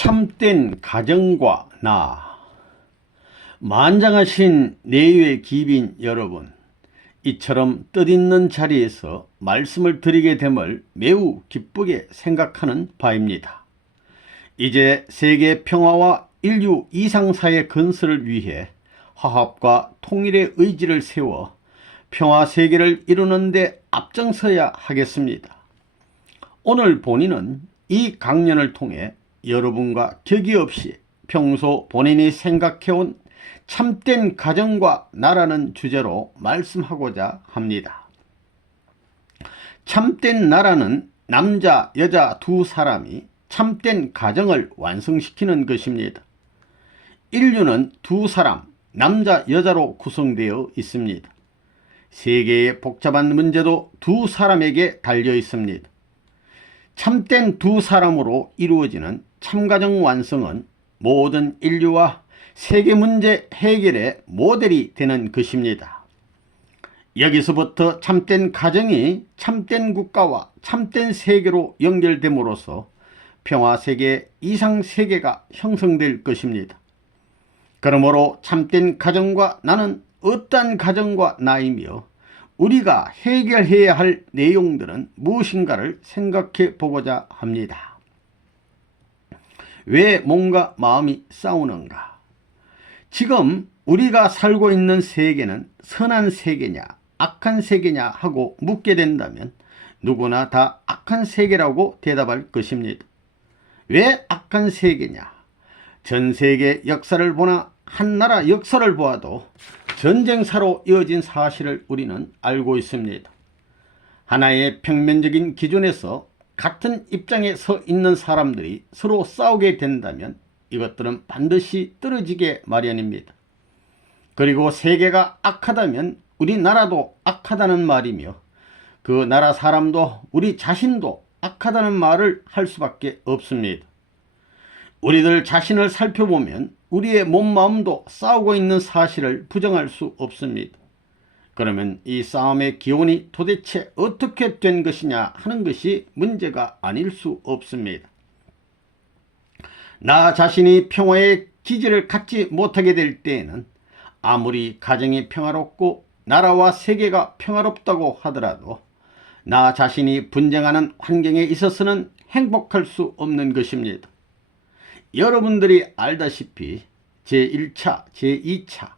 참된 가정과 나. 만장하신 내외 기빈 여러분, 이처럼 뜻있는 자리에서 말씀을 드리게 됨을 매우 기쁘게 생각하는 바입니다. 이제 세계 평화와 인류 이상사회 건설을 위해 화합과 통일의 의지를 세워 평화 세계를 이루는 데 앞장서야 하겠습니다. 오늘 본인은 이 강연을 통해 여러분과 격이 없이 평소 본인이 생각해온 참된 가정과 나라는 주제로 말씀하고자 합니다. 참된 나라는 남자, 여자 두 사람이 참된 가정을 완성시키는 것입니다. 인류는 두 사람, 남자, 여자로 구성되어 있습니다. 세계의 복잡한 문제도 두 사람에게 달려 있습니다. 참된 두 사람으로 이루어지는 참가정 완성은 모든 인류와 세계 문제 해결의 모델이 되는 것입니다. 여기서부터 참된 가정이 참된 국가와 참된 세계로 연결됨으로써 평화세계, 이상세계가 형성될 것입니다. 그러므로 참된 가정과 나는 어떠한 가정과 나이며 우리가 해결해야 할 내용들은 무엇인가를 생각해 보고자 합니다. 왜 몸과 마음이 싸우는가? 지금 우리가 살고 있는 세계는 선한 세계냐 악한 세계냐 하고 묻게 된다면 누구나 다 악한 세계라고 대답할 것입니다. 왜 악한 세계냐? 전 세계 역사를 보나 한 나라 역사를 보아도 전쟁사로 이어진 사실을 우리는 알고 있습니다. 하나의 평면적인 기준에서 같은 입장에 서 있는 사람들이 서로 싸우게 된다면 이것들은 반드시 떨어지게 마련입니다. 그리고 세계가 악하다면 우리나라도 악하다는 말이며 그 나라 사람도 우리 자신도 악하다는 말을 할 수밖에 없습니다. 우리들 자신을 살펴보면 우리의 몸마음도 싸우고 있는 사실을 부정할 수 없습니다. 그러면 이 싸움의 기원이 도대체 어떻게 된 것이냐 하는 것이 문제가 아닐 수 없습니다. 나 자신이 평화의 기질을 갖지 못하게 될 때에는 아무리 가정이 평화롭고 나라와 세계가 평화롭다고 하더라도 나 자신이 분쟁하는 환경에 있어서는 행복할 수 없는 것입니다. 여러분들이 알다시피 제1차, 제2차,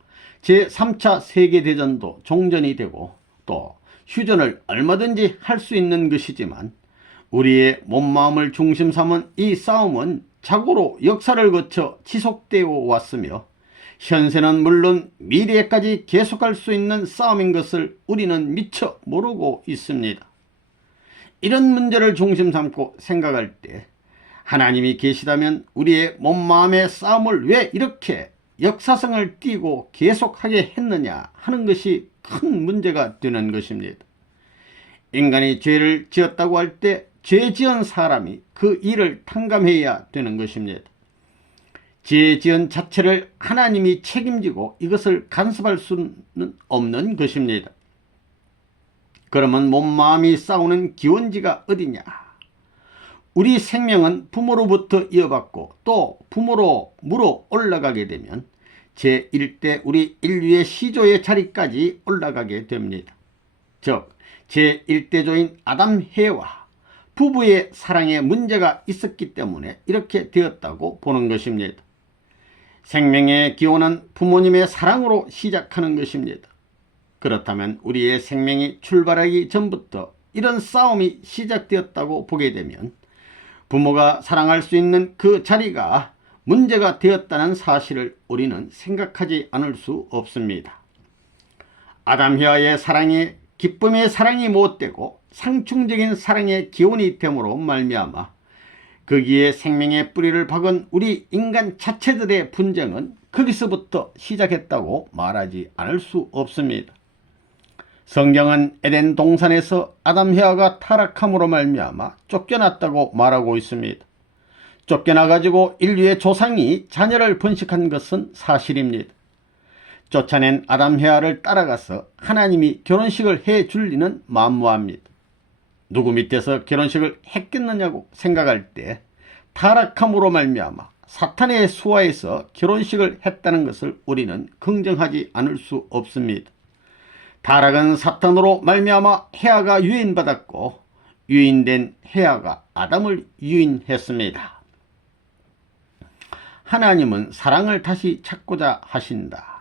제3차 세계대전도 종전이 되고 또 휴전을 얼마든지 할 수 있는 것이지만 우리의 몸마음을 중심 삼은 이 싸움은 자고로 역사를 거쳐 지속되어 왔으며 현세는 물론 미래까지 계속할 수 있는 싸움인 것을 우리는 미처 모르고 있습니다. 이런 문제를 중심 삼고 생각할 때 하나님이 계시다면 우리의 몸마음의 싸움을 왜 이렇게 역사성을 띠고 계속하게 했느냐 하는 것이 큰 문제가 되는 것입니다. 인간이 죄를 지었다고 할 때 죄 지은 사람이 그 일을 탕감해야 되는 것입니다. 죄 지은 자체를 하나님이 책임지고 이것을 간섭할 수는 없는 것입니다. 그러면 몸마음이 싸우는 기원지가 어디냐? 우리 생명은 부모로부터 이어받고 또 부모로 물어 올라가게 되면 제1대 우리 인류의 시조의 자리까지 올라가게 됩니다. 즉 제1대조인 아담 해와 부부의 사랑에 문제가 있었기 때문에 이렇게 되었다고 보는 것입니다. 생명의 기원은 부모님의 사랑으로 시작하는 것입니다. 그렇다면 우리의 생명이 출발하기 전부터 이런 싸움이 시작되었다고 보게 되면 부모가 사랑할 수 있는 그 자리가 문제가 되었다는 사실을 우리는 생각하지 않을 수 없습니다. 아담해와의 사랑이 기쁨의 사랑이 못되고 상충적인 사랑의 기원이 됨으로 말미암아 거기에 생명의 뿌리를 박은 우리 인간 자체들의 분쟁은 거기서부터 시작했다고 말하지 않을 수 없습니다. 성경은 에덴 동산에서 아담 해와가 타락함으로 말미암아 쫓겨났다고 말하고 있습니다. 쫓겨나가지고 인류의 조상이 자녀를 번식한 것은 사실입니다. 쫓아낸 아담 해와를 따라가서 하나님이 결혼식을 해줄 리는 만무합니다. 누구 밑에서 결혼식을 했겠느냐고 생각할 때 타락함으로 말미암아 사탄의 수하에서 결혼식을 했다는 것을 우리는 긍정하지 않을 수 없습니다. 타락은 사탄으로 말미암아 헤아가 유인받았고 유인된 헤아가 아담을 유인했습니다. 하나님은 사랑을 다시 찾고자 하신다.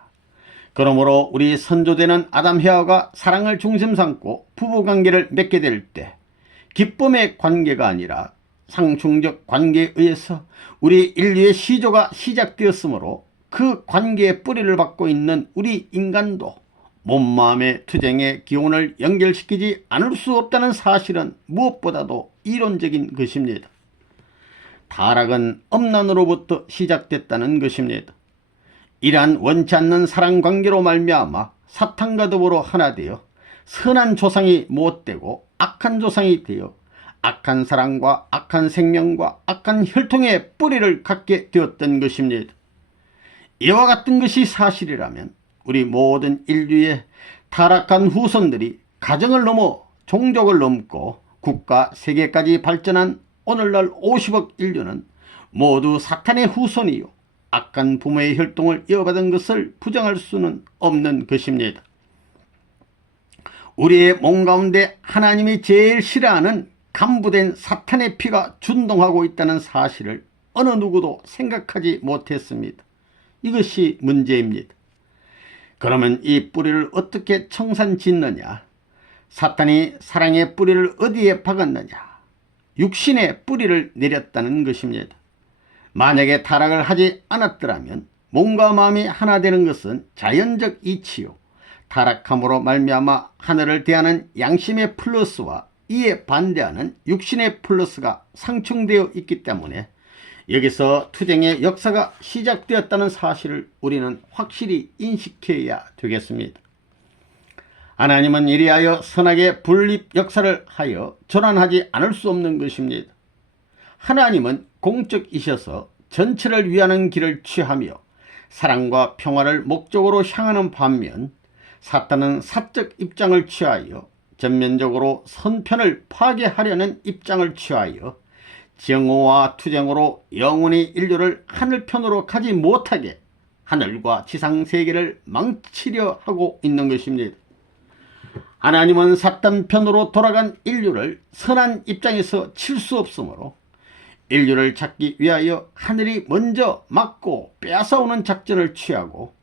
그러므로 우리 선조되는 아담 헤아가 사랑을 중심 삼고 부부관계를 맺게 될 때 기쁨의 관계가 아니라 상충적 관계에 의해서 우리 인류의 시조가 시작되었으므로 그 관계의 뿌리를 받고 있는 우리 인간도 몸마음의 투쟁의 기운을 연결시키지 않을 수 없다는 사실은 무엇보다도 이론적인 것입니다. 타락은 엄난으로부터 시작됐다는 것입니다. 이러한 원치 않는 사랑관계로 말미암아 사탄과 더불어 하나 되어 선한 조상이 못되고 악한 조상이 되어 악한 사랑과 악한 생명과 악한 혈통의 뿌리를 갖게 되었던 것입니다. 이와 같은 것이 사실이라면 우리 모든 인류의 타락한 후손들이 가정을 넘어 종족을 넘고 국가 세계까지 발전한 오늘날 50억 인류는 모두 사탄의 후손이요 악한 부모의 혈통을 이어받은 것을 부정할 수는 없는 것입니다. 우리의 몸 가운데 하나님이 제일 싫어하는 간부된 사탄의 피가 준동하고 있다는 사실을 어느 누구도 생각하지 못했습니다. 이것이 문제입니다. 그러면 이 뿌리를 어떻게 청산짓느냐? 사탄이 사랑의 뿌리를 어디에 박았느냐? 육신의 뿌리를 내렸다는 것입니다. 만약에 타락을 하지 않았더라면 몸과 마음이 하나 되는 것은 자연적 이치요 타락함으로 말미암아 하늘을 대하는 양심의 플러스와 이에 반대하는 육신의 플러스가 상충되어 있기 때문에 여기서 투쟁의 역사가 시작되었다는 사실을 우리는 확실히 인식해야 되겠습니다. 하나님은 이리하여 선악의 분립 역사를 하여 전환하지 않을 수 없는 것입니다. 하나님은 공적이셔서 전체를 위하는 길을 취하며 사랑과 평화를 목적으로 향하는 반면 사탄은 사적 입장을 취하여 전면적으로 선편을 파괴하려는 입장을 취하여 정오와 투쟁으로 영원히 인류를 하늘편으로 가지 못하게 하늘과 지상 세계를 망치려 하고 있는 것입니다. 하나님은 사탄 편으로 돌아간 인류를 선한 입장에서 칠 수 없으므로 인류를 찾기 위하여 하늘이 먼저 막고 빼앗아오는 작전을 취하고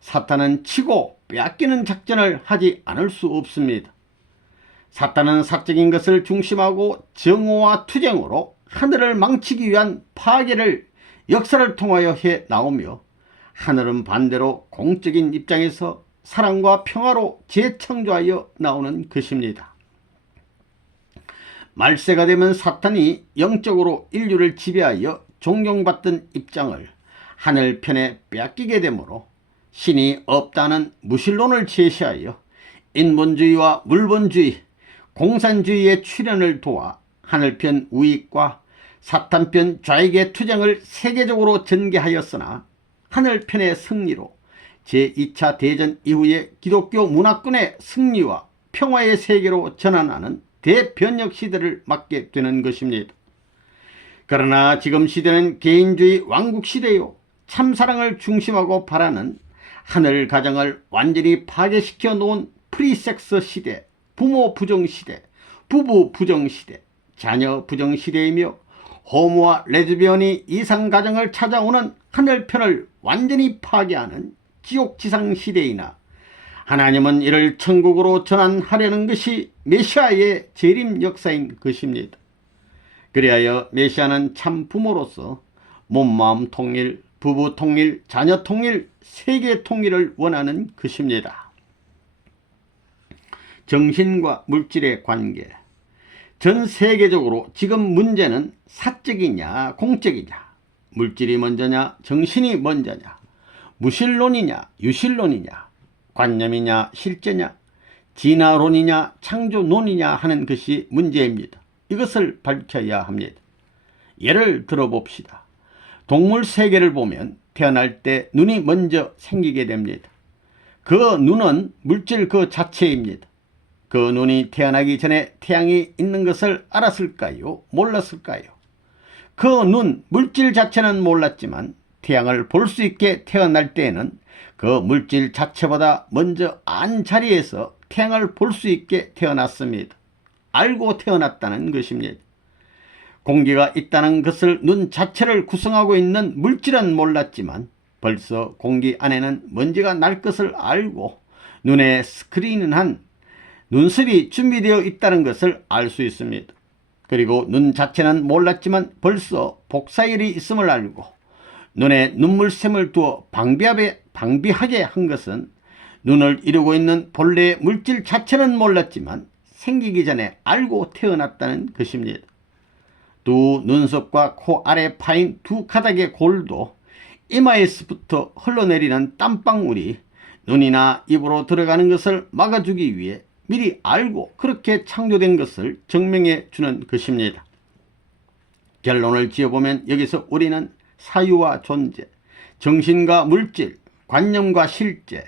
사탄은 치고 빼앗기는 작전을 하지 않을 수 없습니다. 사탄은 사적인 것을 중심하고 정오와 투쟁으로 하늘을 망치기 위한 파괴를 역사를 통하여 해 나오며 하늘은 반대로 공적인 입장에서 사랑과 평화로 재창조하여 나오는 것입니다. 말세가 되면 사탄이 영적으로 인류를 지배하여 존경받던 입장을 하늘편에 빼앗기게 되므로 신이 없다는 무신론을 제시하여 인본주의와 물본주의, 공산주의의 출현을 도와 하늘편 우익과 사탄편 좌익의 투쟁을 세계적으로 전개하였으나 하늘편의 승리로 제2차 대전 이후의 기독교 문화권의 승리와 평화의 세계로 전환하는 대변혁 시대를 맞게 되는 것입니다. 그러나 지금 시대는 개인주의 왕국 시대요 참사랑을 중심하고 바라는 하늘 가정을 완전히 파괴시켜 놓은 프리섹스 시대, 부모 부정 시대, 부부 부정 시대, 자녀 부정 시대이며 호모와 레즈비언이 이상 가정을 찾아오는 하늘편을 완전히 파괴하는 지옥지상 시대이나 하나님은 이를 천국으로 전환하려는 것이 메시아의 재림 역사인 것입니다. 그리하여 메시아는 참 부모로서 몸마음 통일, 부부 통일, 자녀 통일, 세계 통일을 원하는 것입니다. 정신과 물질의 관계. 전 세계적으로 지금 문제는 사적이냐 공적이냐, 물질이 먼저냐 정신이 먼저냐, 무신론이냐 유신론이냐, 관념이냐 실제냐, 진화론이냐 창조론이냐 하는 것이 문제입니다. 이것을 밝혀야 합니다. 예를 들어봅시다. 동물 세계를 보면 태어날 때 눈이 먼저 생기게 됩니다. 그 눈은 물질 그 자체입니다. 그 눈이 태어나기 전에 태양이 있는 것을 알았을까요? 몰랐을까요? 그 눈, 물질 자체는 몰랐지만 태양을 볼 수 있게 태어날 때에는 그 물질 자체보다 먼저 안 자리에서 태양을 볼 수 있게 태어났습니다. 알고 태어났다는 것입니다. 공기가 있다는 것을 눈 자체를 구성하고 있는 물질은 몰랐지만 벌써 공기 안에는 먼지가 날 것을 알고 눈에 스크린한 눈썹이 준비되어 있다는 것을 알 수 있습니다. 그리고 눈 자체는 몰랐지만 벌써 복사열이 있음을 알고 눈에 눈물샘을 두어 방비하게 한 것은 눈을 이루고 있는 본래의 물질 자체는 몰랐지만 생기기 전에 알고 태어났다는 것입니다. 두 눈썹과 코 아래 파인 두 가닥의 골도 이마에서부터 흘러내리는 땀방울이 눈이나 입으로 들어가는 것을 막아주기 위해 미리 알고 그렇게 창조된 것을 증명해 주는 것입니다. 결론을 지어보면 여기서 우리는 사유와 존재, 정신과 물질, 관념과 실제,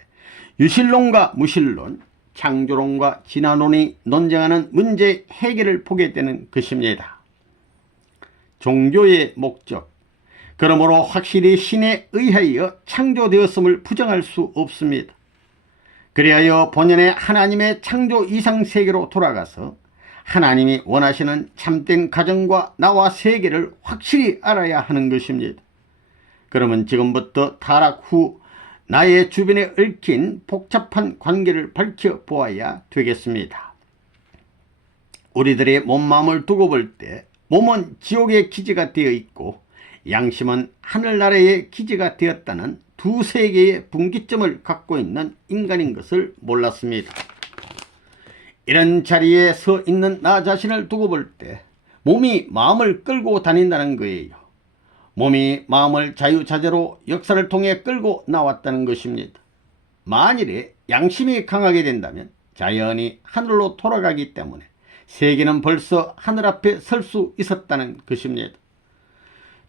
유실론과 무실론, 창조론과 진화론이 논쟁하는 문제 해결을 보게 되는 것입니다. 종교의 목적, 그러므로 확실히 신에 의하여 창조되었음을 부정할 수 없습니다. 그리하여 본연의 하나님의 창조 이상 세계로 돌아가서 하나님이 원하시는 참된 가정과 나와 세계를 확실히 알아야 하는 것입니다. 그러면 지금부터 타락 후 나의 주변에 얽힌 복잡한 관계를 밝혀보아야 되겠습니다. 우리들의 몸마음을 두고 볼 때 몸은 지옥의 기지가 되어 있고 양심은 하늘나라의 기지가 되었다는 두 세계의 분기점을 갖고 있는 인간인 것을 몰랐습니다. 이런 자리에 서 있는 나 자신을 두고 볼 때 몸이 마음을 끌고 다닌다는 거예요. 몸이 마음을 자유자재로 역사를 통해 끌고 나왔다는 것입니다. 만일에 양심이 강하게 된다면 자연히 하늘로 돌아가기 때문에 세계는 벌써 하늘 앞에 설 수 있었다는 것입니다.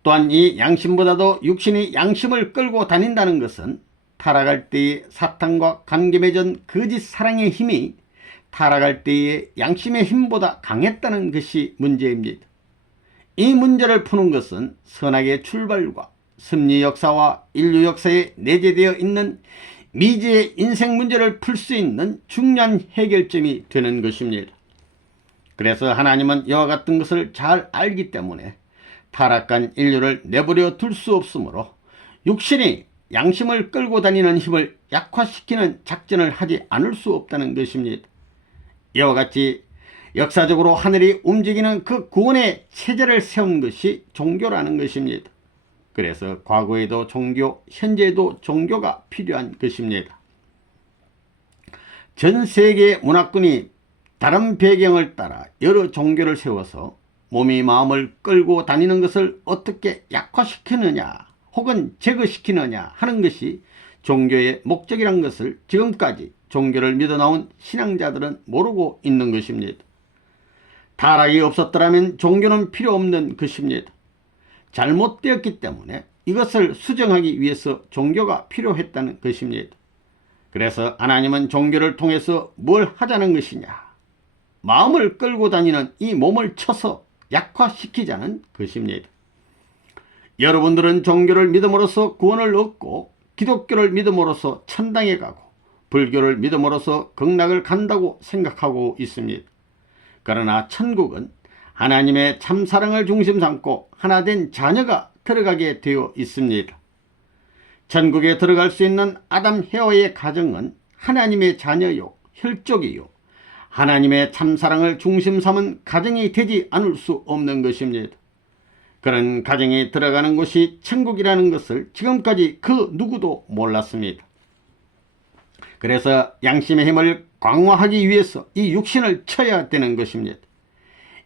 또한 이 양심보다도 육신이 양심을 끌고 다닌다는 것은 타락할 때의 사탄과 관계 맺은 거짓 사랑의 힘이 타락할 때의 양심의 힘보다 강했다는 것이 문제입니다. 이 문제를 푸는 것은 선악의 출발과 섭리 역사와 인류 역사에 내재되어 있는 미지의 인생 문제를 풀 수 있는 중요한 해결점이 되는 것입니다. 그래서 하나님은 이와 같은 것을 잘 알기 때문에 타락한 인류를 내버려 둘 수 없으므로 육신이 양심을 끌고 다니는 힘을 약화시키는 작전을 하지 않을 수 없다는 것입니다. 이와 같이 역사적으로 하늘이 움직이는 그 구원의 체제를 세운 것이 종교라는 것입니다. 그래서 과거에도 종교, 현재에도 종교가 필요한 것입니다. 전 세계 문화권이 다른 배경을 따라 여러 종교를 세워서 몸이 마음을 끌고 다니는 것을 어떻게 약화시키느냐 혹은 제거시키느냐 하는 것이 종교의 목적이란 것을 지금까지 종교를 믿어 나온 신앙자들은 모르고 있는 것입니다. 타락이 없었더라면 종교는 필요 없는 것입니다. 잘못되었기 때문에 이것을 수정하기 위해서 종교가 필요했다는 것입니다. 그래서 하나님은 종교를 통해서 뭘 하자는 것이냐? 마음을 끌고 다니는 이 몸을 쳐서 약화시키자는 것입니다. 여러분들은 종교를 믿음으로써 구원을 얻고 기독교를 믿음으로써 천당에 가고 불교를 믿음으로써 극락을 간다고 생각하고 있습니다. 그러나 천국은 하나님의 참사랑을 중심 삼고 하나된 자녀가 들어가게 되어 있습니다. 천국에 들어갈 수 있는 아담 헤어의 가정은 하나님의 자녀요 혈족이요 하나님의 참사랑을 중심 삼은 가정이 되지 않을 수 없는 것입니다. 그런 가정에 들어가는 곳이 천국이라는 것을 지금까지 그 누구도 몰랐습니다. 그래서 양심의 힘을 강화하기 위해서 이 육신을 쳐야 되는 것입니다.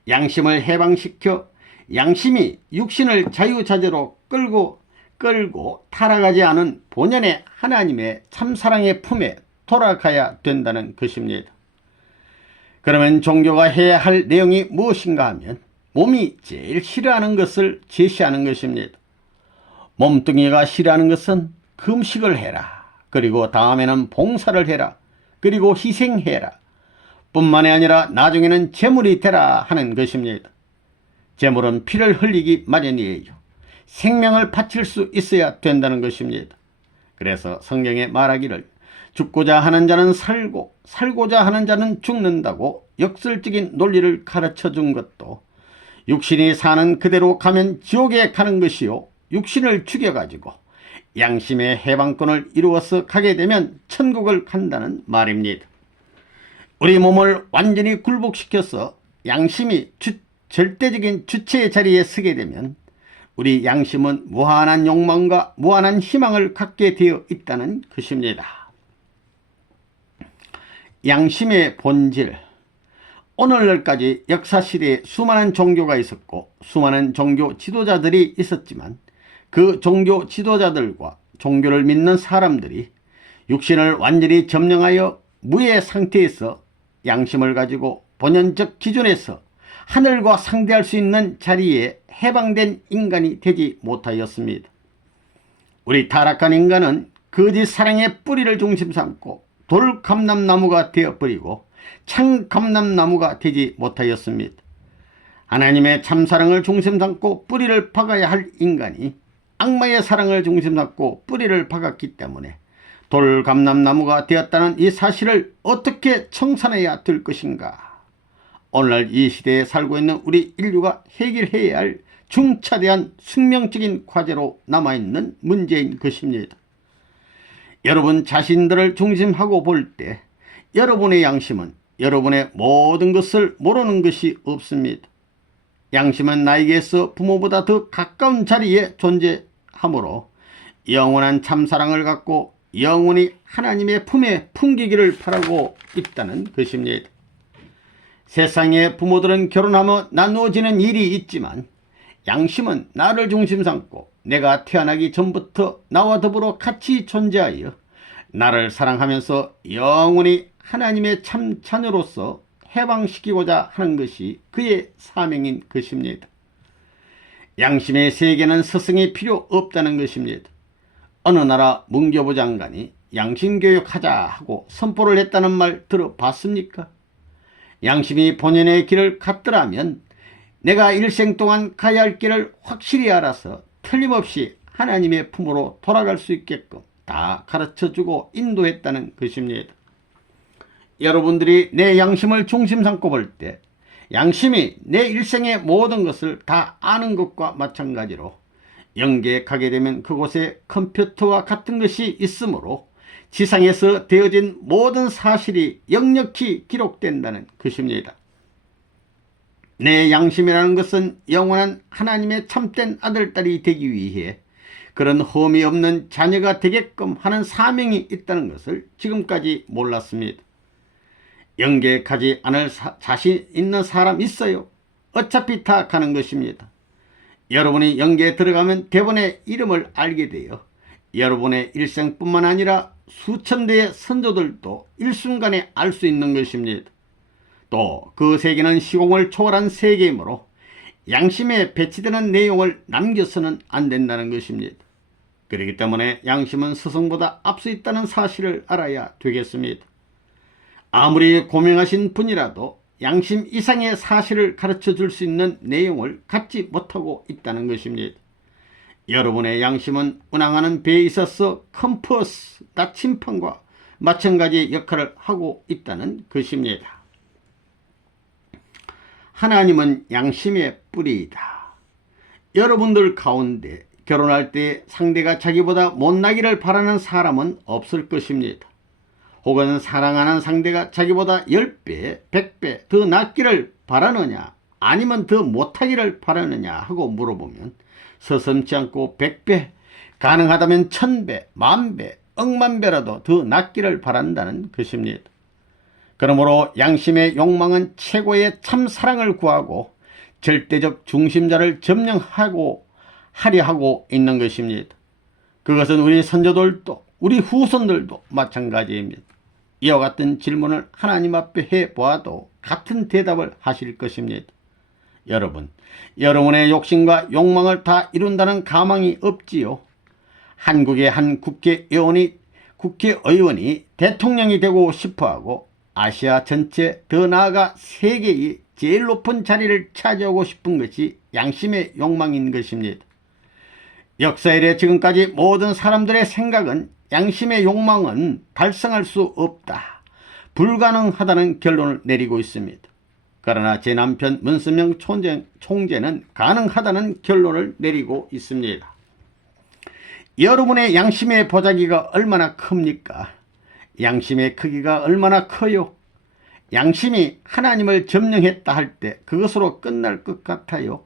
양심을 해방시켜 양심이 육신을 자유자재로 끌고 타락하지 않은 본연의 하나님의 참사랑의 품에 돌아가야 된다는 것입니다. 그러면 종교가 해야 할 내용이 무엇인가 하면 몸이 제일 싫어하는 것을 제시하는 것입니다. 몸뚱이가 싫어하는 것은 금식을 해라. 그리고 다음에는 봉사를 해라. 그리고 희생해라. 뿐만이 아니라 나중에는 제물이 되라 하는 것입니다. 재물은 피를 흘리기 마련이에요. 생명을 바칠 수 있어야 된다는 것입니다. 그래서 성경에 말하기를 죽고자 하는 자는 살고 살고자 하는 자는 죽는다고 역설적인 논리를 가르쳐 준 것도 육신이 사는 그대로 가면 지옥에 가는 것이요, 육신을 죽여가지고 양심의 해방권을 이루어서 가게 되면 천국을 간다는 말입니다. 우리 몸을 완전히 굴복시켜서 양심이 절대적인 주체의 자리에 서게 되면 우리 양심은 무한한 욕망과 무한한 희망을 갖게 되어 있다는 것입니다. 양심의 본질. 오늘날까지 역사시대에 수많은 종교가 있었고 수많은 종교 지도자들이 있었지만 그 종교 지도자들과 종교를 믿는 사람들이 육신을 완전히 점령하여 무의 상태에서 양심을 가지고 본연적 기준에서 하늘과 상대할 수 있는 자리에 해방된 인간이 되지 못하였습니다. 우리 타락한 인간은 거짓 사랑의 뿌리를 중심 삼고 돌감람나무가 되어버리고 창감람나무가 되지 못하였습니다. 하나님의 참사랑을 중심 삼고 뿌리를 박아야 할 인간이 악마의 사랑을 중심 삼고 뿌리를 박았기 때문에 돌감람나무가 되었다는 이 사실을 어떻게 청산해야 될 것인가? 오늘날 이 시대에 살고 있는 우리 인류가 해결해야 할 중차대한 숙명적인 과제로 남아있는 문제인 것입니다. 여러분 자신들을 중심하고 볼 때 여러분의 양심은 여러분의 모든 것을 모르는 것이 없습니다. 양심은 나에게서 부모보다 더 가까운 자리에 존재하므로 영원한 참사랑을 갖고 영원히 하나님의 품에 품기기를 바라고 있다는 것입니다. 세상의 부모들은 결혼하며 나누어지는 일이 있지만 양심은 나를 중심 삼고 내가 태어나기 전부터 나와 더불어 같이 존재하여 나를 사랑하면서 영원히 하나님의 참 자녀로서 해방시키고자 하는 것이 그의 사명인 것입니다. 양심의 세계는 스승이 필요 없다는 것입니다. 어느 나라 문교부 장관이 양심교육하자 하고 선포를 했다는 말 들어봤습니까? 양심이 본연의 길을 갔더라면 내가 일생 동안 가야 할 길을 확실히 알아서 틀림없이 하나님의 품으로 돌아갈 수 있게끔 다 가르쳐주고 인도했다는 것입니다. 여러분들이 내 양심을 중심 삼고 볼 때 양심이 내 일생의 모든 것을 다 아는 것과 마찬가지로 영계에 가게 되면 그곳에 컴퓨터와 같은 것이 있으므로 지상에서 되어진 모든 사실이 역력히 기록된다는 것입니다. 내 양심이라는 것은 영원한 하나님의 참된 아들딸이 되기 위해 그런 흠이 없는 자녀가 되게끔 하는 사명이 있다는 것을 지금까지 몰랐습니다. 영계에 가지 않을 자신 있는 사람 있어요? 어차피 다 가는 것입니다. 여러분이 영계에 들어가면 대번의 이름을 알게 되어 여러분의 일생뿐만 아니라 수천 대의 선조들도 일순간에 알 수 있는 것입니다. 또 그 세계는 시공을 초월한 세계이므로 양심에 배치되는 내용을 남겨서는 안 된다는 것입니다. 그렇기 때문에 양심은 스승보다 앞서 있다는 사실을 알아야 되겠습니다. 아무리 고명하신 분이라도 양심 이상의 사실을 가르쳐 줄 수 있는 내용을 갖지 못하고 있다는 것입니다. 여러분의 양심은 운항하는 배에 있어서 컴퍼스, 나침판과 마찬가지 역할을 하고 있다는 것입니다. 하나님은 양심의 뿌리이다. 여러분들 가운데 결혼할 때 상대가 자기보다 못나기를 바라는 사람은 없을 것입니다. 혹은 사랑하는 상대가 자기보다 10배, 100배 더 낫기를 바라느냐 아니면 더 못하기를 바라느냐 하고 물어보면 서슴지 않고 100배, 가능하다면 1000배, 10,000배, 억만배라도 더 낫기를 바란다는 것입니다. 그러므로 양심의 욕망은 최고의 참사랑을 구하고 절대적 중심자를 점령하고 하려 하고 있는 것입니다. 그것은 우리 선조들도 우리 후손들도 마찬가지입니다. 이와 같은 질문을 하나님 앞에 해보아도 같은 대답을 하실 것입니다. 여러분, 여러분의 욕심과 욕망을 다 이룬다는 가망이 없지요. 한국의 한 국회의원이 대통령이 되고 싶어하고 아시아 전체 더 나아가 세계의 제일 높은 자리를 차지하고 싶은 것이 양심의 욕망인 것입니다. 역사 이래 지금까지 모든 사람들의 생각은 양심의 욕망은 달성할 수 없다, 불가능하다는 결론을 내리고 있습니다. 그러나 제 남편 문선명 총재는 가능하다는 결론을 내리고 있습니다. 여러분의 양심의 보자기가 얼마나 큽니까? 양심의 크기가 얼마나 커요? 양심이 하나님을 점령했다 할 때 그것으로 끝날 것 같아요?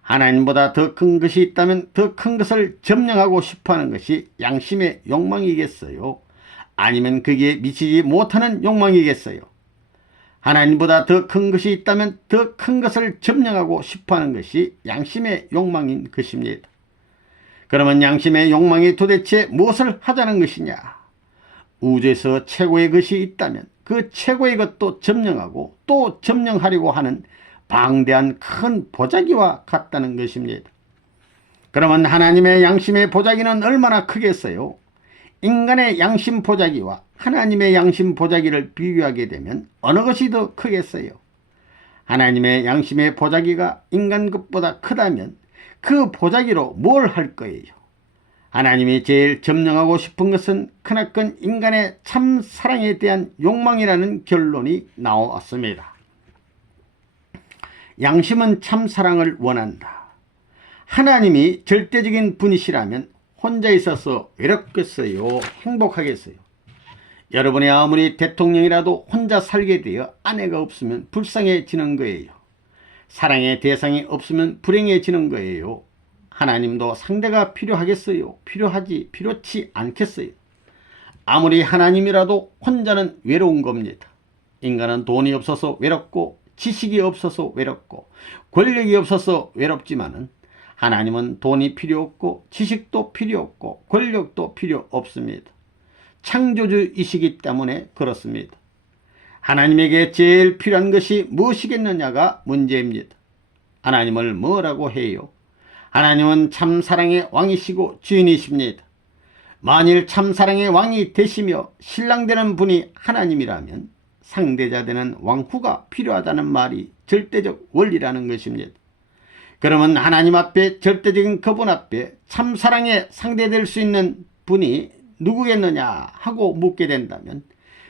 하나님보다 더 큰 것이 있다면 더 큰 것을 점령하고 싶어하는 것이 양심의 욕망이겠어요? 아니면 거기에 미치지 못하는 욕망이겠어요? 하나님보다 더 큰 것이 있다면 더 큰 것을 점령하고 싶어하는 것이 양심의 욕망인 것입니다. 그러면 양심의 욕망이 도대체 무엇을 하자는 것이냐? 우주에서 최고의 것이 있다면 그 최고의 것도 점령하고 또 점령하려고 하는 방대한 큰 보자기와 같다는 것입니다. 그러면 하나님의 양심의 보자기는 얼마나 크겠어요? 인간의 양심 보자기와 하나님의 양심 보자기를 비교하게 되면 어느 것이 더 크겠어요? 하나님의 양심의 보자기가 인간 것보다 크다면 그 보자기로 뭘 할 거예요? 하나님이 제일 점령하고 싶은 것은 크나큰 인간의 참 사랑에 대한 욕망이라는 결론이 나왔습니다. 양심은 참 사랑을 원한다. 하나님이 절대적인 분이시라면 혼자 있어서 외롭겠어요? 행복하겠어요? 여러분이 아무리 대통령이라도 혼자 살게 되어 아내가 없으면 불쌍해지는 거예요. 사랑의 대상이 없으면 불행해지는 거예요. 하나님도 상대가 필요하겠어요? 필요치 않겠어요? 아무리 하나님이라도 혼자는 외로운 겁니다. 인간은 돈이 없어서 외롭고 지식이 없어서 외롭고 권력이 없어서 외롭지만은 하나님은 돈이 필요 없고 지식도 필요 없고 권력도 필요 없습니다. 창조주이시기 때문에 그렇습니다. 하나님에게 제일 필요한 것이 무엇이겠느냐가 문제입니다. 하나님을 뭐라고 해요? 하나님은 참사랑의 왕이시고 주인이십니다. 만일 참사랑의 왕이 되시며 신랑 되는 분이 하나님이라면 상대자 되는 왕후가 필요하다는 말이 절대적 원리라는 것입니다. 그러면 하나님 앞에, 절대적인 그분 앞에 참사랑에 상대될 수 있는 분이 누구겠느냐 하고 묻게 된다면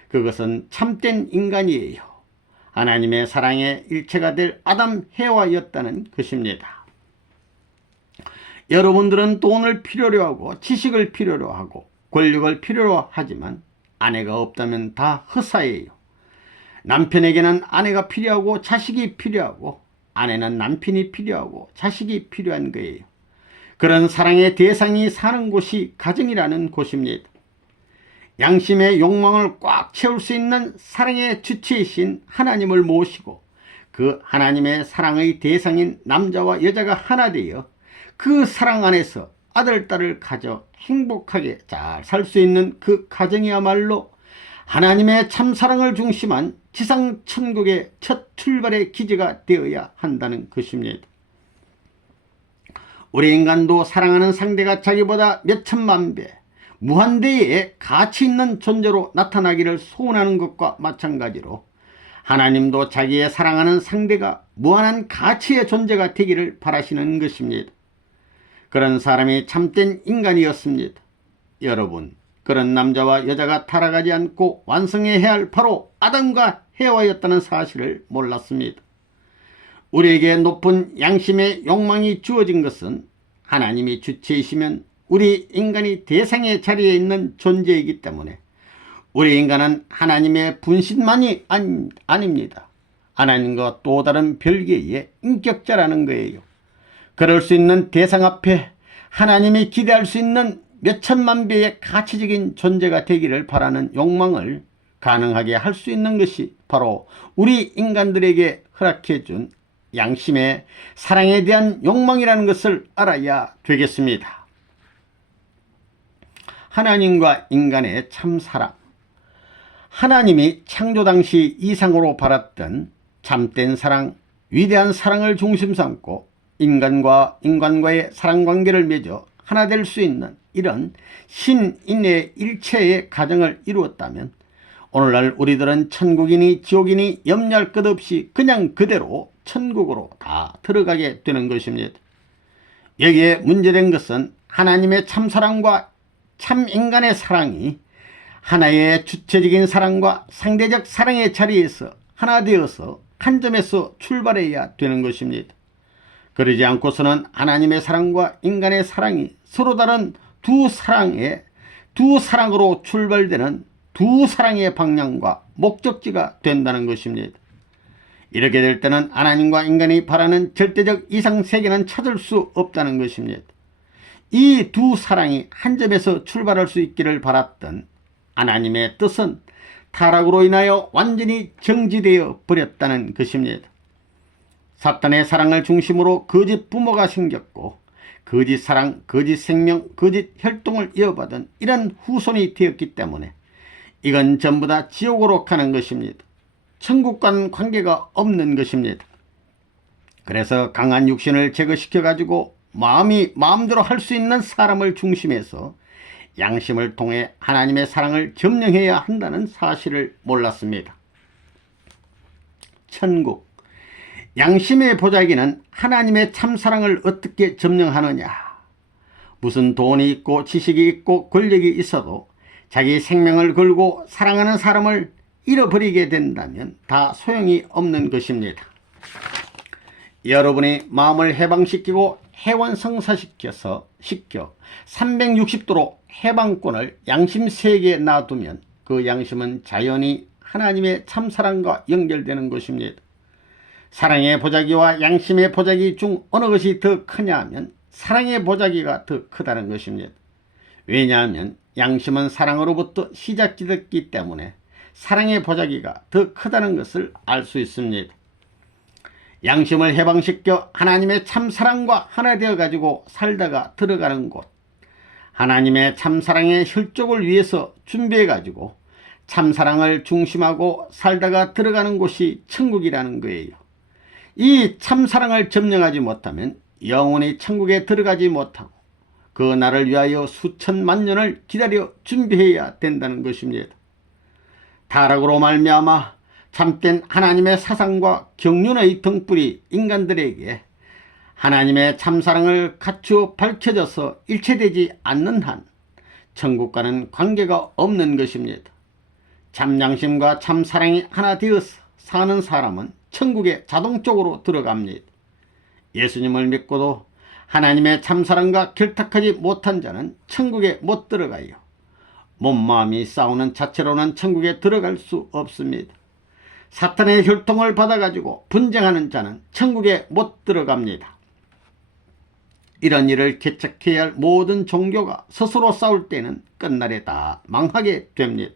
그것은 참된 인간이에요. 하나님의 사랑의 일체가 될 아담 해와였다는 것입니다. 여러분들은 돈을 필요로 하고 지식을 필요로 하고 권력을 필요로 하지만 아내가 없다면 다 허사예요. 남편에게는 아내가 필요하고 자식이 필요하고 아내는 남편이 필요하고 자식이 필요한 거예요. 그런 사랑의 대상이 사는 곳이 가정이라는 곳입니다. 양심의 욕망을 꽉 채울 수 있는 사랑의 주체이신 하나님을 모시고 그 하나님의 사랑의 대상인 남자와 여자가 하나 되어 그 사랑 안에서 아들, 딸을 가져 행복하게 잘 살 수 있는 그 가정이야말로 하나님의 참사랑을 중심한 지상 천국의 첫 출발의 기지가 되어야 한다는 것입니다. 우리 인간도 사랑하는 상대가 자기보다 몇천만 배, 무한대의 가치 있는 존재로 나타나기를 소원하는 것과 마찬가지로 하나님도 자기의 사랑하는 상대가 무한한 가치의 존재가 되기를 바라시는 것입니다. 그런 사람이 참된 인간이었습니다. 여러분, 그런 남자와 여자가 타락하지 않고 완성해야 할 바로 아담과 해와였다는 사실을 몰랐습니다. 우리에게 높은 양심의 욕망이 주어진 것은 하나님이 주체이시면 우리 인간이 대상의 자리에 있는 존재이기 때문에 우리 인간은 하나님의 분신만이 아닙니다. 하나님과 또 다른 별개의 인격자라는 거예요. 그럴 수 있는 대상 앞에 하나님이 기대할 수 있는 몇천만 배의 가치적인 존재가 되기를 바라는 욕망을 가능하게 할 수 있는 것이 바로 우리 인간들에게 허락해 준 양심의 사랑에 대한 욕망이라는 것을 알아야 되겠습니다. 하나님과 인간의 참사랑. 하나님이 창조 당시 이상으로 바랐던 참된 사랑, 위대한 사랑을 중심 삼고 인간과의 사랑관계를 맺어 하나 될 수 있는 이런 신인의 일체의 가정을 이루었다면 오늘날 우리들은 천국이니 지옥이니 염려할 것 없이 그냥 그대로 천국으로 다 들어가게 되는 것입니다. 여기에 문제된 것은 하나님의 참사랑과 참인간의 사랑이 하나의 주체적인 사랑과 상대적 사랑의 자리에서 하나 되어서 한 점에서 출발해야 되는 것입니다. 그러지 않고서는 하나님의 사랑과 인간의 사랑이 서로 다른 두 사랑으로 출발되는 두 사랑의 방향과 목적지가 된다는 것입니다. 이렇게 될 때는 하나님과 인간이 바라는 절대적 이상세계는 찾을 수 없다는 것입니다. 이 두 사랑이 한 점에서 출발할 수 있기를 바랐던 하나님의 뜻은 타락으로 인하여 완전히 정지되어 버렸다는 것입니다. 사탄의 사랑을 중심으로 거짓 부모가 생겼고 거짓 사랑, 거짓 생명, 거짓 혈통을 이어받은 이런 후손이 되었기 때문에 이건 전부 다 지옥으로 가는 것입니다. 천국과는 관계가 없는 것입니다. 그래서 강한 육신을 제거시켜 가지고 마음이 마음대로 할 수 있는 사람을 중심해서 양심을 통해 하나님의 사랑을 점령해야 한다는 사실을 몰랐습니다. 천국, 양심의 보자기는 하나님의 참사랑을 어떻게 점령하느냐. 무슨 돈이 있고 지식이 있고 권력이 있어도 자기 생명을 걸고 사랑하는 사람을 잃어버리게 된다면 다 소용이 없는 것입니다. 여러분이 마음을 해방시키고 해원성사시켜 360도로 해방권을 양심세계에 놔두면 그 양심은 자연히 하나님의 참사랑과 연결되는 것입니다. 사랑의 보자기와 양심의 보자기 중 어느 것이 더 크냐 하면 사랑의 보자기가 더 크다는 것입니다. 왜냐하면 양심은 사랑으로부터 시작되었기 때문에 사랑의 보자기가 더 크다는 것을 알 수 있습니다. 양심을 해방시켜 하나님의 참사랑과 하나 되어 가지고 살다가 들어가는 곳, 하나님의 참사랑의 혈족을 위해서 준비해 가지고 참사랑을 중심하고 살다가 들어가는 곳이 천국이라는 거예요. 이 참사랑을 점령하지 못하면 영원히 천국에 들어가지 못하고 그 날을 위하여 수천만 년을 기다려 준비해야 된다는 것입니다. 타락으로 말미암아 참된 하나님의 사상과 경륜의 등불이 인간들에게 하나님의 참사랑을 갖추어 밝혀져서 일체되지 않는 한 천국과는 관계가 없는 것입니다. 참양심과 참사랑이 하나 되어서 사는 사람은 천국에 자동적으로 들어갑니다. 예수님을 믿고도 하나님의 참사랑과 결탁하지 못한 자는 천국에 못 들어가요. 몸마음이 싸우는 자체로는 천국에 들어갈 수 없습니다. 사탄의 혈통을 받아가지고 분쟁하는 자는 천국에 못 들어갑니다. 이런 일을 개척해야 할 모든 종교가 스스로 싸울 때는 끝날에 다 망하게 됩니다.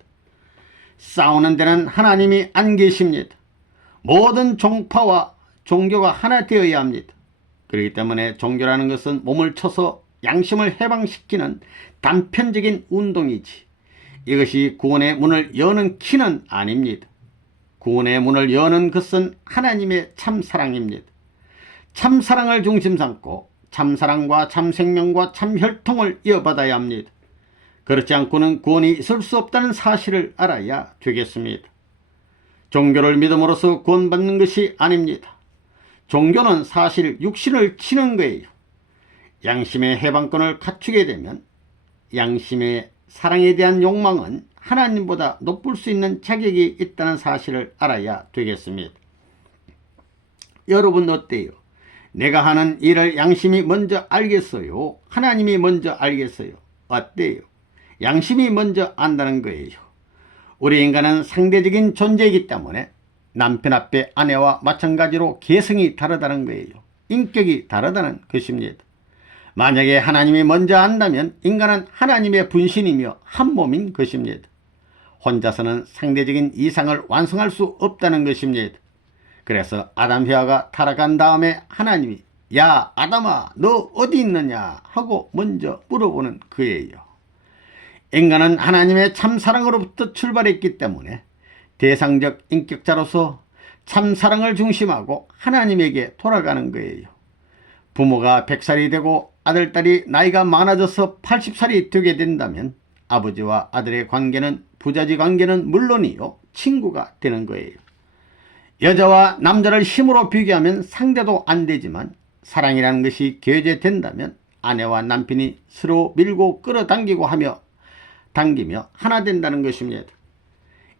싸우는 데는 하나님이 안 계십니다. 모든 종파와 종교가 하나 되어야 합니다. 그렇기 때문에 종교라는 것은 몸을 쳐서 양심을 해방시키는 단편적인 운동이지 이것이 구원의 문을 여는 키는 아닙니다. 구원의 문을 여는 것은 하나님의 참사랑입니다. 참사랑을 중심 삼고 참사랑과 참생명과 참혈통을 이어받아야 합니다. 그렇지 않고는 구원이 있을 수 없다는 사실을 알아야 되겠습니다. 종교를 믿음으로써 구원받는 것이 아닙니다. 종교는 사실 육신을 치는 거예요. 양심의 해방권을 갖추게 되면 양심의 사랑에 대한 욕망은 하나님보다 높을 수 있는 자격이 있다는 사실을 알아야 되겠습니다. 여러분 어때요? 내가 하는 일을 양심이 먼저 알겠어요? 하나님이 먼저 알겠어요? 어때요? 양심이 먼저 안다는 거예요. 우리 인간은 상대적인 존재이기 때문에 남편 앞에 아내와 마찬가지로 개성이 다르다는 거예요. 인격이 다르다는 것입니다. 만약에 하나님이 먼저 안다면 인간은 하나님의 분신이며 한 몸인 것입니다. 혼자서는 상대적인 이상을 완성할 수 없다는 것입니다. 그래서 아담 휘하가 타락한 다음에 하나님이 야 아담아 너 어디 있느냐 하고 먼저 물어보는 거예요. 인간은 하나님의 참사랑으로부터 출발했기 때문에 대상적 인격자로서 참사랑을 중심하고 하나님에게 돌아가는 거예요. 부모가 100살이 되고 아들딸이 나이가 많아져서 80살이 되게 된다면 아버지와 아들의 관계는 부자지 관계는 물론이요 친구가 되는 거예요. 여자와 남자를 힘으로 비교하면 상대도 안 되지만 사랑이라는 것이 교제된다면 아내와 남편이 서로 밀고 끌어당기고 당기며 하나 된다는 것입니다.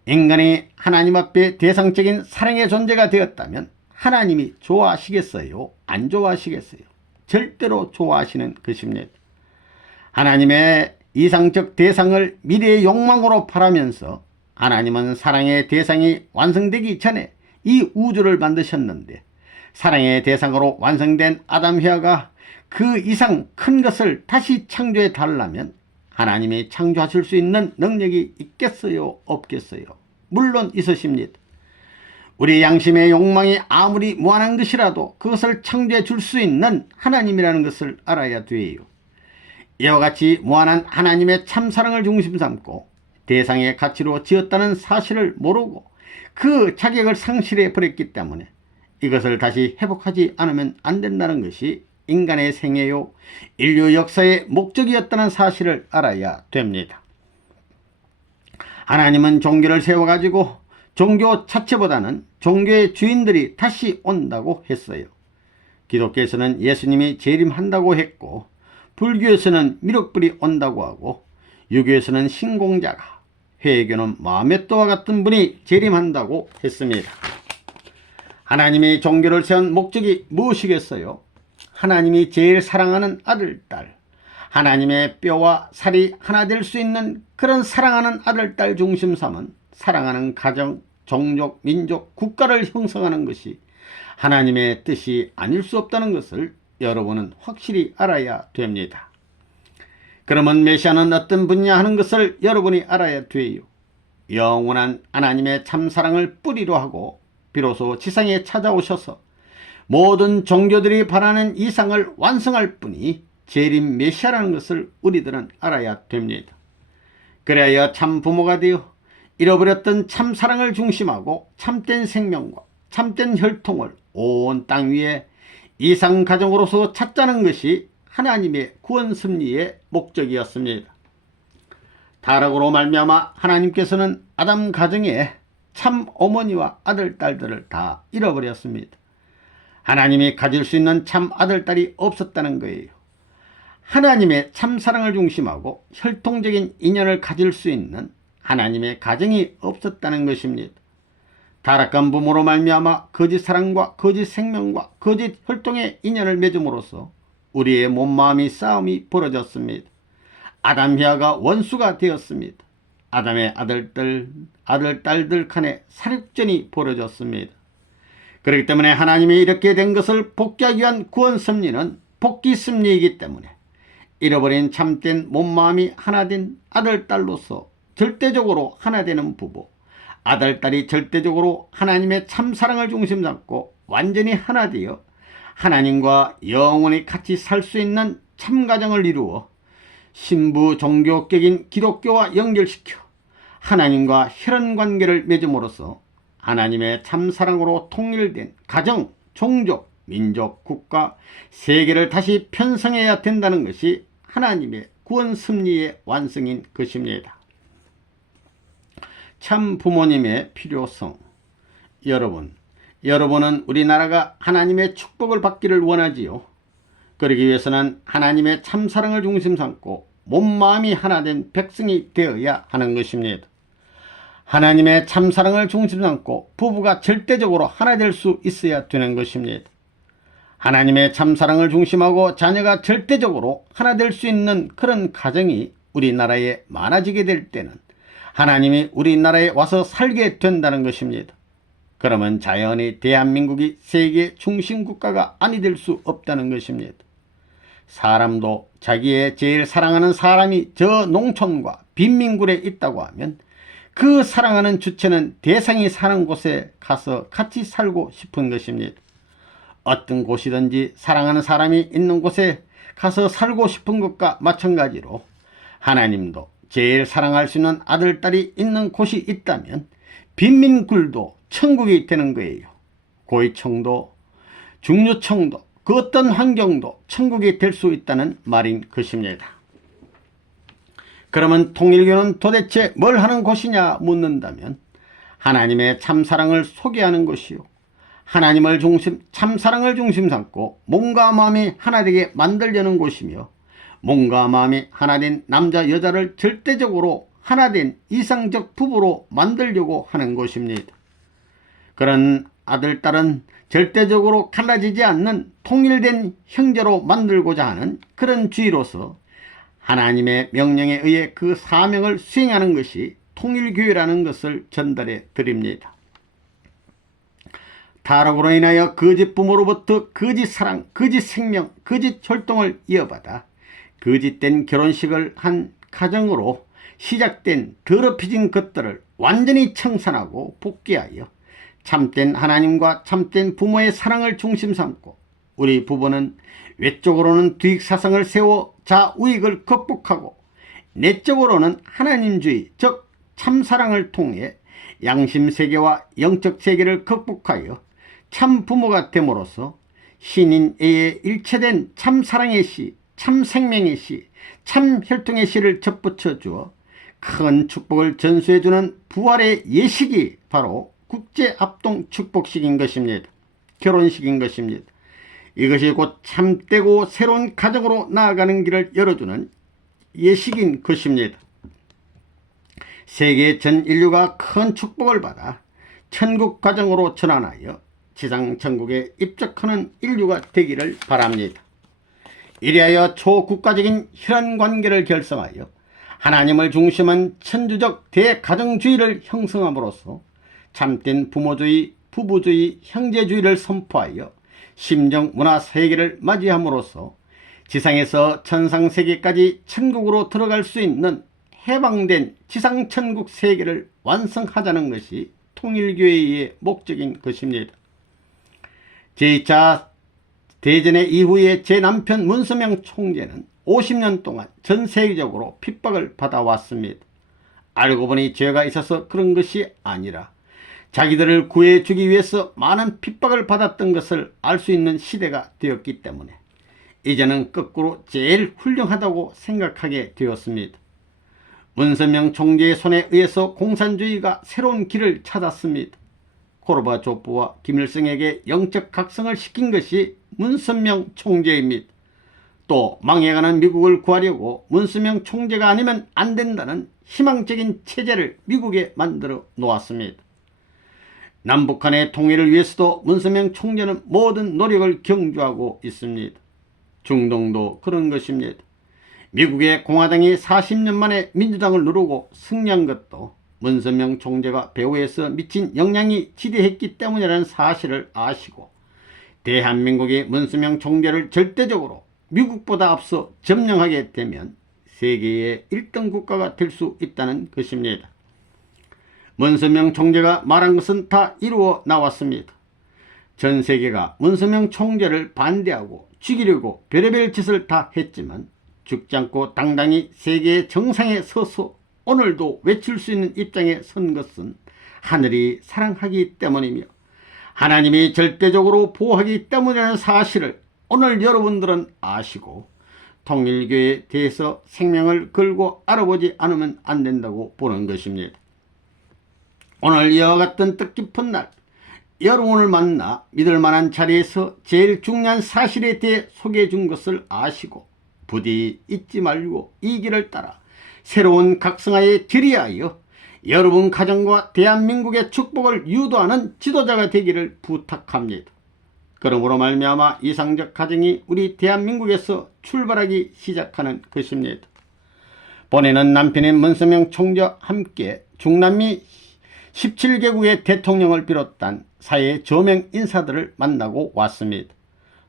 인간이 하나님 앞에 대상적인 사랑의 존재가 되었다면 하나님이 좋아하시겠어요? 안 좋아하시겠어요? 절대로 좋아하시는 것입니다. 하나님의 이상적 대상을 미래의 욕망으로 바라면서 하나님은 사랑의 대상이 완성되기 전에 이 우주를 만드셨는데 사랑의 대상으로 완성된 아담 혜와가 그 이상 큰 것을 다시 창조해 달라면 하나님이 창조하실 수 있는 능력이 있겠어요? 없겠어요? 물론 있으십니다. 우리 양심의 욕망이 아무리 무한한 것이라도 그것을 창조해 줄 수 있는 하나님이라는 것을 알아야 돼요. 이와 같이 무한한 하나님의 참사랑을 중심 삼고 대상의 가치로 지었다는 사실을 모르고 그 자격을 상실해 버렸기 때문에 이것을 다시 회복하지 않으면 안 된다는 것이 인간의 생애요 인류 역사의 목적이었다는 사실을 알아야 됩니다. 하나님은 종교를 세워가지고 종교 자체보다는 종교의 주인들이 다시 온다고 했어요. 기독교에서는 예수님이 재림한다고 했고 불교에서는 미륵불이 온다고 하고 유교에서는 신공자가, 회교는 마호메트와 같은 분이 재림한다고 했습니다. 하나님이 종교를 세운 목적이 무엇이겠어요? 하나님이 제일 사랑하는 아들, 딸, 하나님의 뼈와 살이 하나 될 수 있는 그런 사랑하는 아들, 딸 중심 삼은 사랑하는 가정, 종족, 민족, 국가를 형성하는 것이 하나님의 뜻이 아닐 수 없다는 것을 여러분은 확실히 알아야 됩니다. 그러면 메시아는 어떤 분이냐 하는 것을 여러분이 알아야 돼요. 영원한 하나님의 참사랑을 뿌리로 하고 비로소 지상에 찾아오셔서 모든 종교들이 바라는 이상을 완성할 분이 재림 메시아라는 것을 우리들은 알아야 됩니다. 그래야 참 부모가 되어 잃어버렸던 참사랑을 중심하고 참된 생명과 참된 혈통을 온 땅 위에 이상가정으로서 찾자는 것이 하나님의 구원 섭리의 목적이었습니다. 타락으로 말미암아 하나님께서는 아담 가정에 참 어머니와 아들, 딸들을 다 잃어버렸습니다. 하나님이 가질 수 있는 참 아들, 딸이 없었다는 거예요. 하나님의 참사랑을 중심하고 혈통적인 인연을 가질 수 있는 하나님의 가정이 없었다는 것입니다. 타락한 부모로 말미암아 거짓 사랑과 거짓 생명과 거짓 혈통의 인연을 맺음으로써 우리의 몸마음이 싸움이 벌어졌습니다. 아담 혜와가 원수가 되었습니다. 아담의 아들, 딸들 간에 살육전이 벌어졌습니다. 그렇기 때문에 하나님이 이렇게 된 것을 복귀하기 위한 구원 섭리는 복귀 섭리이기 때문에 잃어버린 참된 몸마음이 하나된 아들, 딸로서 절대적으로 하나 되는 부부, 아들, 딸이 절대적으로 하나님의 참사랑을 중심 잡고 완전히 하나 되어 하나님과 영원히 같이 살 수 있는 참가정을 이루어 신부 종교격인 기독교와 연결시켜 하나님과 혈연관계를 맺음으로써 하나님의 참사랑으로 통일된 가정, 종족, 민족, 국가, 세계를 다시 편성해야 된다는 것이 하나님의 구원 섭리의 완성인 것입니다. 참 부모님의 필요성. 여러분은 우리나라가 하나님의 축복을 받기를 원하지요. 그러기 위해서는 하나님의 참사랑을 중심 삼고 몸마음이 하나된 백성이 되어야 하는 것입니다. 하나님의 참사랑을 중심 삼고 부부가 절대적으로 하나 될 수 있어야 되는 것입니다. 하나님의 참사랑을 중심하고 자녀가 절대적으로 하나 될 수 있는 그런 가정이 우리나라에 많아지게 될 때는 하나님이 우리나라에 와서 살게 된다는 것입니다. 그러면 자연히 대한민국이 세계 중심 국가가 아니 될 수 없다는 것입니다. 사람도 자기의 제일 사랑하는 사람이 저 농촌과 빈민굴에 있다고 하면 그 사랑하는 주체는 대상이 사는 곳에 가서 같이 살고 싶은 것입니다. 어떤 곳이든지 사랑하는 사람이 있는 곳에 가서 살고 싶은 것과 마찬가지로 하나님도 제일 사랑할 수 있는 아들, 딸이 있는 곳이 있다면 빈민굴도 천국이 되는 거예요. 고위청도 중류청도 그 어떤 환경도 천국이 될 수 있다는 말인 것입니다. 그러면 통일교는 도대체 뭘 하는 곳이냐 묻는다면 하나님의 참사랑을 소개하는 것이요 하나님을 중심, 참사랑을 중심 삼고 몸과 마음이 하나 되게 만들려는 곳이며, 몸과 마음이 하나된 남자 여자를 절대적으로 하나된 이상적 부부로 만들려고 하는 곳입니다. 그런 아들, 딸은 절대적으로 갈라지지 않는 통일된 형제로 만들고자 하는 그런 주의로서 하나님의 명령에 의해 그 사명을 수행하는 것이 통일교회라는 것을 전달해 드립니다. 타락으로 인하여 거짓 부모로부터 거짓 사랑, 거짓 생명, 거짓 혈통을 이어받아 거짓된 결혼식을 한 가정으로 시작된 더럽혀진 것들을 완전히 청산하고 복귀하여 참된 하나님과 참된 부모의 사랑을 중심 삼고, 우리 부부는 외적으로는 두익사상을 세워 자우익을 극복하고 내적으로는 하나님주의, 즉 참사랑을 통해 양심세계와 영적세계를 극복하여 참 부모가 됨으로써 신인애의 일체된 참사랑의 씨, 참생명의 씨, 참혈통의 씨를 접붙여 주어 큰 축복을 전수해주는 부활의 예식이 바로 국제합동 축복식인 것입니다. 결혼식인 것입니다. 이것이 곧 참되고 새로운 가정으로 나아가는 길을 열어주는 예식인 것입니다. 세계 전 인류가 큰 축복을 받아 천국 가정으로 전환하여 지상 천국에 입적하는 인류가 되기를 바랍니다. 이리하여 초국가적인 혈안관계를 결성하여 하나님을 중심한 천주적 대가정주의를 형성함으로써 참된 부모주의, 부부주의, 형제주의를 선포하여 심정 문화 세계를 맞이함으로써 지상에서 천상세계까지 천국으로 들어갈 수 있는 해방된 지상천국 세계를 완성하자는 것이 통일교회의 목적인 것입니다. 제2차 대전의 이후에 제 남편 문서명 총재는 50년 동안 전 세계적으로 핍박을 받아왔습니다. 알고 보니 죄가 있어서 그런 것이 아니라 자기들을 구해주기 위해서 많은 핍박을 받았던 것을 알 수 있는 시대가 되었기 때문에 이제는 거꾸로 제일 훌륭하다고 생각하게 되었습니다. 문서명 총재의 손에 의해서 공산주의가 새로운 길을 찾았습니다. 고르바초프와 김일성에게 영적 각성을 시킨 것이 문선명 총재입니다. 또 망해가는 미국을 구하려고 문선명 총재가 아니면 안 된다는 희망적인 체제를 미국에 만들어 놓았습니다. 남북한의 통일을 위해서도 문선명 총재는 모든 노력을 경주하고 있습니다. 중동도 그런 것입니다. 미국의 공화당이 40년 만에 민주당을 누르고 승리한 것도 문선명 총재가 배후에서 미친 영향이 지대했기 때문이라는 사실을 아시고, 대한민국이 문선명 총재를 절대적으로 미국보다 앞서 점령하게 되면 세계의 1등 국가가 될 수 있다는 것입니다. 문선명 총재가 말한 것은 다 이루어 나왔습니다. 전 세계가 문선명 총재를 반대하고 죽이려고 별의별 짓을 다 했지만 죽지 않고 당당히 세계의 정상에 서서 오늘도 외칠 수 있는 입장에 선 것은 하늘이 사랑하기 때문이며 하나님이 절대적으로 보호하기 때문이라는 사실을 오늘 여러분들은 아시고 통일교회에 대해서 생명을 걸고 알아보지 않으면 안 된다고 보는 것입니다. 오늘 이와 같은 뜻깊은 날, 여러분을 만나 믿을 만한 자리에서 제일 중요한 사실에 대해 소개해 준 것을 아시고 부디 잊지 말고 이 길을 따라 새로운 각성화에 들이하여 여러분 가정과 대한민국의 축복을 유도하는 지도자가 되기를 부탁합니다. 그러므로 말미암아 이상적 가정이 우리 대한민국에서 출발하기 시작하는 것입니다. 본인은 남편인 문선명 총재와 함께 중남미 17개국의 대통령을 비롯한 사회 저명 인사들을 만나고 왔습니다.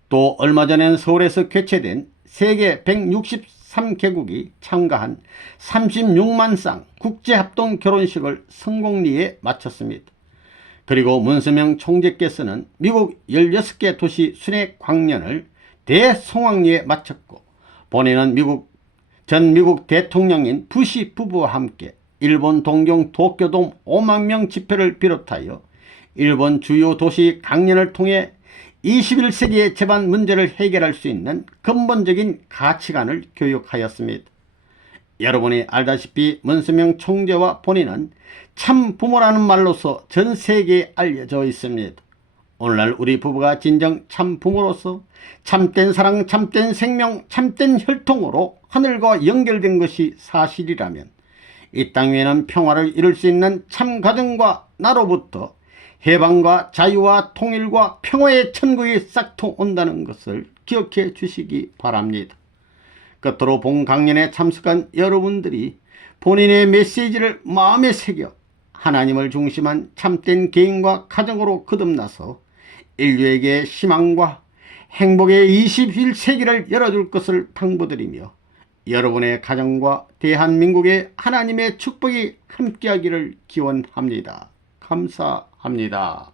또 얼마 전에는 서울에서 개최된 세계 163개국이 참가한 36만 쌍 국제합동 결혼식을 성공리에 마쳤습니다. 그리고 문선명 총재께서는 미국 16개 도시 순회 광년을 대성황리에 마쳤고, 본인은 전 미국 대통령인 부시 부부와 함께 일본 동경 도쿄돔 5만 명 집회를 비롯하여 일본 주요 도시 강연을 통해 21세기의 재반 문제를 해결할 수 있는 근본적인 가치관을 교육하였습니다. 여러분이 알다시피 문선명 총재와 본인은 참 부모라는 말로서 전 세계에 알려져 있습니다. 오늘날 우리 부부가 진정 참 부모로서 참된 사랑, 참된 생명, 참된 혈통으로 하늘과 연결된 것이 사실이라면 이 땅 위에는 평화를 이룰 수 있는 참 가정과 나로부터 해방과 자유와 통일과 평화의 천국이 싹통 온다는 것을 기억해 주시기 바랍니다. 끝으로 본 강연에 참석한 여러분들이 본인의 메시지를 마음에 새겨 하나님을 중심한 참된 개인과 가정으로 거듭나서 인류에게 희망과 행복의 21세기를 열어줄 것을 당부드리며 여러분의 가정과 대한민국의 하나님의 축복이 함께하기를 기원합니다. 감사합니다.